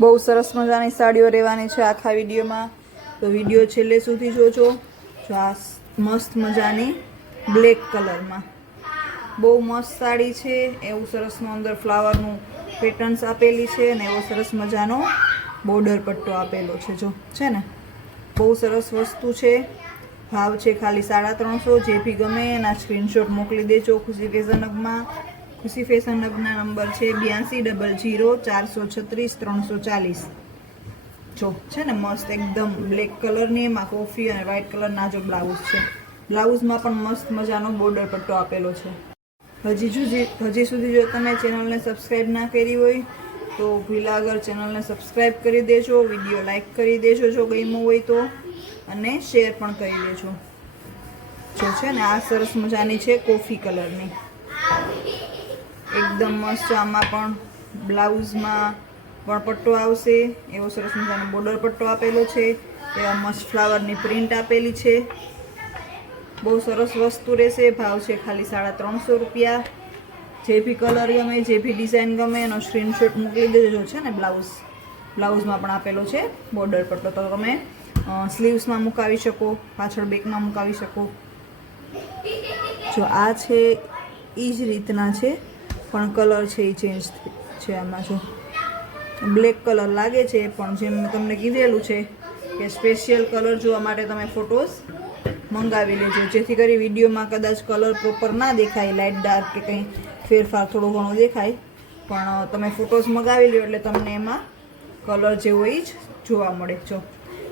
બહુ સરસ મજાની સાડીઓ રહેવાની છે આખા વિડીયોમાં, તો વિડીયો છેલ્લે સુધી જોજો. જો આ મસ્ત મજાની બ્લેક કલરમાં બહુ મસ્ત સાડી છે. એવું સરસનું અંદર ફ્લાવરનું પેટર્ન્સ આપેલી છે અને એવો સરસ મજાનો બોર્ડર પટ્ટો આપેલો છે. જો છે ને, બહુ સરસ વસ્તુ છે. ભાવ છે ખાલી 350. જે બી ગમે એના સ્ક્રીનશોટ મોકલી દેજો ખુશી ફેશન હબમાં. ખુશી ફેશન હબના નંબર છે 8200 436 340. જો છે ને મસ્ત એકદમ બ્લેક કલરની, એમાં કોફી અને વ્હાઇટ કલરના જો બ્લાઉઝ છે. બ્લાઉઝમાં પણ મસ્ત મજાનો બોર્ડર પટ્ટો આપેલો છે. હજી સુધી જો તમે ચેનલને સબસ્ક્રાઈબ ના કરી હોય તો ભૂલા વગર ચેનલને સબસ્ક્રાઈબ કરી દેજો, વિડીયો લાઈક કરી દેજો જો ગમ્યો હોય તો, અને શેર પણ કરી દેજો. જો છે ને આ સરસ મજાની છે કોફી કલરની, એકદમ મસ્ત. આમાં પણ બ્લાઉઝમાં પણ પટ્ટો આવશે, એવો સરસ મજાનો બોર્ડર પટ્ટો આપેલો છે. એવા મસ્ત ફ્લાવરની પ્રિન્ટ આપેલી છે. બહુ સરસ વસ્તુ રહેશે. ભાવ છે ખાલી 350 રૂપિયા. જે બી કલર ગમે, જે બી ડિઝાઇન ગમે એનો સ્ક્રીનશોટ મોકલી દેજો. છે ને બ્લાઉઝમાં પણ આપેલો છે બોર્ડર પટ્ટો, તો તમે સ્લીવ્સમાં મુકાવી શકો, પાછળ બેકમાં મુકાવી શકો. જો આ છે એ જ રીતના છે, પણ કલર છે એ ચેન્જ છે. આમાં જો બ્લેક કલર લાગે છે, પણ જેમ મેં તમને કીધેલું છે કે સ્પેશિયલ કલર જોવા માટે તમે ફોટોઝ મંગાવી લેજો, જેથી કરી વિડીયોમાં કદાચ કલર પ્રોપર ના દેખાય, લાઇટ ડાર્ક કે કંઈ ફેરફાર થોડો ઘણો દેખાય, પણ તમે ફોટોઝ મંગાવી લો એટલે તમને એમાં કલર જેવો જ જોવા મળે. જો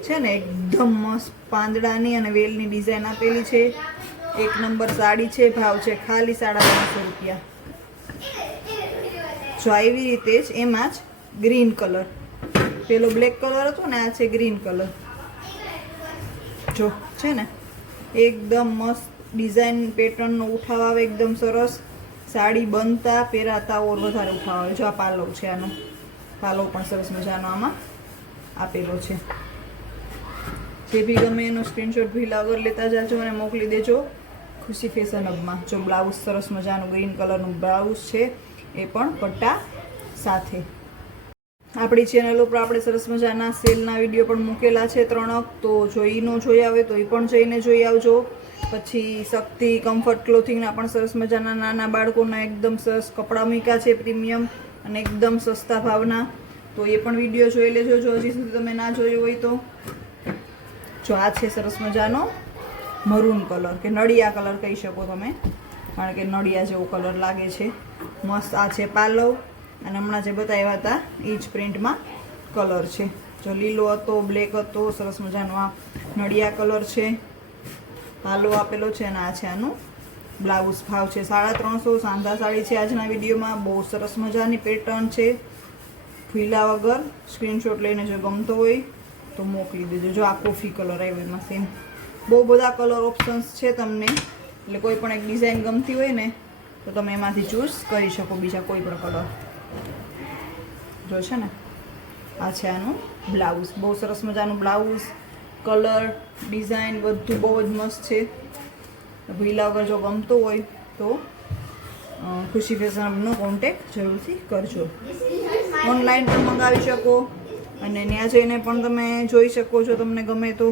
છે ને એકદમ મસ્ત પાંદડાની અને વેલની ડિઝાઇન આપેલી છે. એક નંબર સાડી છે. ભાવ છે ખાલી 350 રૂપિયા. જો એવી રીતે જ એમાં જ ગ્રીન કલર, પેલો બ્લેક કલર હતો ને, આ છે ગ્રીન કલર. જો છે ને એકદમ મસ્ત ડિઝાઇન પેટર્નનો ઉઠાવ આવે, એકદમ સરસ. સાડી બનતા પહેરાતા ઓર વધારે ઉઠાવ આવે. જો આ પાલવ છે, આનો પાલવ પણ સરસ મજાનો આમાં આપેલો છે. જે બી ગમે એનો સ્ક્રીનશોટ ભીલા વગર લેતા જાજો અને મોકલી દેજો ખુશી ફેશન હબમાં. જો બ્લાઉઝ સરસ મજાનું ગ્રીન કલરનું બ્લાઉઝ છે, એ પણ પટ્ટા સાથે. આપણી ચેનલ ઉપર આપણે સરસ મજાના સેલના વિડીયો પણ મૂકેલા છે 3, તો જોઈ ન જોઈ આવે તો એ પણ જઈને જોઈ આવજો. પછી શક્તિ કમ્ફર્ટ ક્લોથિંગના પણ સરસ મજાના નાના બાળકોના એકદમ સરસ કપડાં મૂક્યા છે પ્રીમિયમ અને એકદમ સસ્તા ભાવના, તો એ પણ વિડીયો જોઈ લેજો જો હજી સુધી તમે ના જોયો હોય તો. જો આ છે સરસ મજાનો મરૂન કલર, કે નળિયા કલર કહી શકો તમે, કારણ કે નળિયા જેવો કલર લાગે છે. મસ્ત આ છે પાલવ, અને હમણાં જે બતાવ્યા હતા એ જ પ્રિન્ટમાં કલર છે. જો લીલો હતો, બ્લેક હતો, સરસ મજાનો આ નળિયા કલર છે. પાલો આપેલો છે અને આ છે આનું બ્લાઉઝ. ભાવ છે 350. સાંધા સાડી છે આજના વિડીયોમાં. બહુ સરસ મજાની પેટર્ન છે. ફીલા વગર સ્ક્રીનશોટ લઈને જો ગમતો હોય તો મોકલી દેજો. જો આ કોફી કલર આવ્યો, એમાં સેમ બહુ બધા કલર ઓપ્શન્સ છે તમને, એટલે કોઈ પણ એક ડિઝાઇન ગમતી હોય ને તો તમે એમાંથી ચૂઝ કરી શકો બીજા કોઈ પણ કલર. જો છે ને આ છે આનું બ્લાઉઝ. બહુ સરસ મજાનું બ્લાઉઝ, કલર, ડિઝાઇન બધું બહુ જ મસ્ત છે. ભૂલા વગર જો ગમતો હોય તો ખુશી ફેશનનો કોન્ટેક્ટ જરૂરથી કરજો. ઓનલાઈન પણ મંગાવી શકો અને ત્યાં જઈને પણ તમે જોઈ શકો છો, તમને ગમે તો.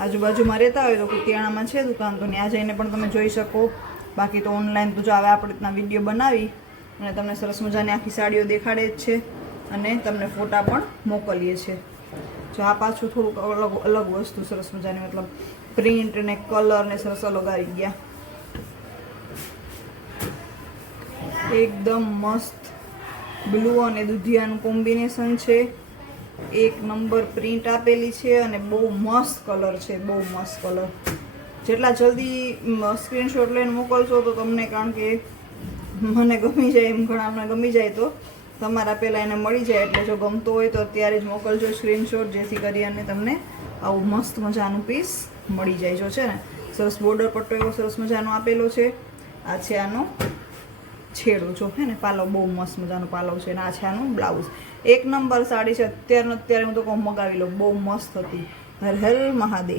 આજુબાજુમાં રહેતા હોય તો કુતિયાણામાં છે દુકાન, તો ત્યાં જઈને પણ તમે જોઈ શકો. બાકી તો ઓનલાઈન તો જો હવે આપણે રીતના વિડીયો બનાવી અને તમને સરસ મજાની આખી સાડીઓ દેખાડે જ છે અને તમને ફોટા પણ મોકલીએ છીએ. જો આ પાછું થોડુંક અલગ વસ્તુ સરસ મજાની, મતલબ પ્રિન્ટ ને કલર ને સરસ અલગ આવી ગયા. એકદમ મસ્ત બ્લુ અને દુધિયાનું કોમ્બિનેશન છે. એક નંબર પ્રિન્ટ આપેલી છે અને બહુ મસ્ત કલર છે, બહુ મસ્ત કલર. જેટલા જલ્દી સ્ક્રીનશોટ લઈને મોકલશો તો તમને, કારણ કે મને ગમી જાય એમ, ઘણાને ગમી જાય તો તમારા પહેલાં એને મળી જાય. એટલે જો ગમતો હોય તો અત્યારે જ મોકલજો સ્ક્રીનશોટ, જેથી કરી અને તમને આવું મસ્ત મજાનું પીસ મળી જાય. જો છે ને સરસ બોર્ડર પટ્ટો એવો સરસ મજાનો આપેલો છે. આ છે આનો છેડો. જો હે ને પાલવ બહુ મસ્ત મજાનો પાલવ છે, અને આ છે આનું બ્લાઉઝ. એક નંબર સાડી છે. અત્યારે હું તો કહું મગાવી લો, બહુ મસ્ત હતી. હર હર મહાદેવ.